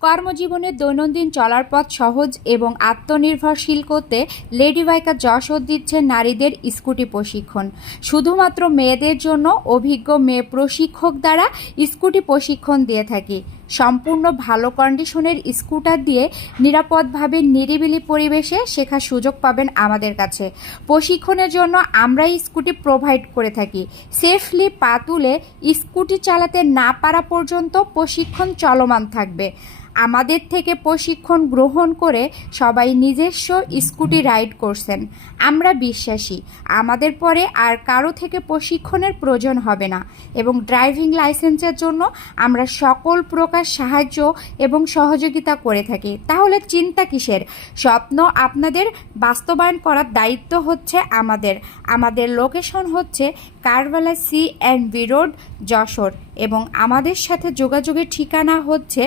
কর্মজীবনে দৈনন্দিন চলার পথ সহজ এবং আত্মনির্ভরশীল করতে লেডি বাইকার যশোর দিচ্ছে নারীদের স্কুটি প্রশিক্ষণ। শুধুমাত্র মেয়েদের জন্য অভিজ্ঞ মেয়ে প্রশিক্ষক দ্বারা স্কুটি প্রশিক্ষণ দিয়ে থাকি। সম্পূর্ণ ভালো কন্ডিশনের স্কুটার দিয়ে নিরাপদভাবে নিরিবিলি পরিবেশে শেখার সুযোগ পাবেন আমাদের কাছে। প্রশিক্ষণের জন্য আমরাই স্কুটি প্রোভাইড করে থাকি। সেফলি পা তুলে স্কুটি চালাতে না পারা পর্যন্ত প্রশিক্ষণ চলমান থাকবে। আমাদের থেকে প্রশিক্ষণ গ্রহণ করে সবাই নিজস্ব স্কুটি রাইড করছেন। আমরা বিশ্বাসী আমাদের পরে আর কারো থেকে প্রশিক্ষণের প্রয়োজন হবে না এবং ড্রাইভিং লাইসেন্সের জন্য আমরা সকল প্রকার সাহায্য এবং সহযোগিতা করে থাকি। তাহলে চিন্তা কিসের? স্বপ্ন আপনাদের বাস্তবায়ন করার দায়িত্ব হচ্ছে আমাদের। আমাদের লোকেশন হচ্ছে কারবালা CNV রোড, যশোর এবং আমাদের সাথে যোগাযোগের ঠিকানা হচ্ছে